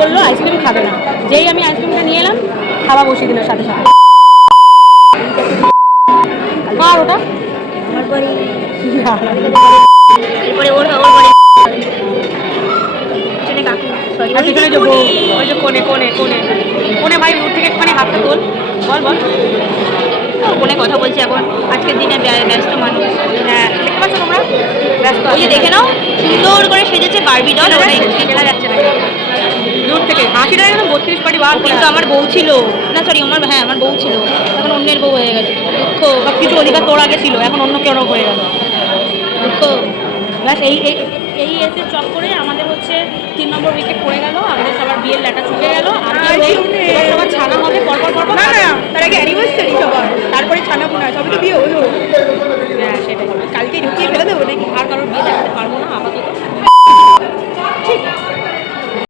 বললো আইসক্রিম খাবে না, যেই আমি আইসক্রিমটা নিয়ে এলাম খাওয়া বসিয়ে দিল সাথে সাথে। আর ওটা আমার পরে আর পিছনে যে বউ, ওই যে কোণে কোণে কোণে কোণে ভাই দূর থেকে একটুখানি হাতটা তোল, বল বল। ফোনে কথা বলছি এখন, আজকের দিনে ব্যস্ত মানুষ। হ্যাঁ দেখতে পাচ্ছ তোমরা, ব্যস্ত ওই যে দেখে নাও সুন্দর করে সেজেছে বারবি ডল, ওটাই খেলা যাচ্ছে না দূর থেকে 80 টাকা কিন্তু 32 পাটি বার। কিন্তু আমার বউ ছিল না, সরি আমার, হ্যাঁ আমার বউ ছিল, এখন অন্যের বউ হয়ে গেছে। দুঃখ। সব কিছু অধিকার তোর আগে ছিল, এখন অন্য কেউ হয়ে গেল। দুঃখ। ব্যাস এই এই এই এসে চক করে আমাদের হচ্ছে 3 নম্বর উইকেট পড়ে গেল, আমাদের সবার বিয়ের লেটা চুকে গেল। আর এবার সবার ছানা হবে পরপর পরপর। না না, তার আগে অ্যানিভার্সারি সবার, তারপরে ছানা পোনা সবই তো বিয়ে হলো। হ্যাঁ সেটাই, কালকে ঢুকিয়ে ফেলে দেবো নাকি? আর কারোর বিয়ে দেখাতে পারবো না আপাতত।